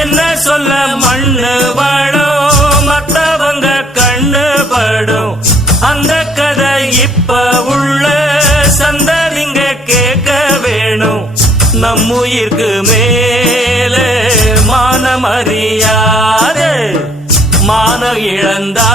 என்ன சொல்ல மண்ணு வாழும் மத்தவங்க கண்ணு படும் அந்த கதை இப்ப உள்ள சந்ததிங்க கேட்க வேணும் நம்முயிர்க்கு மேலே மானமறியாத மான இழந்தா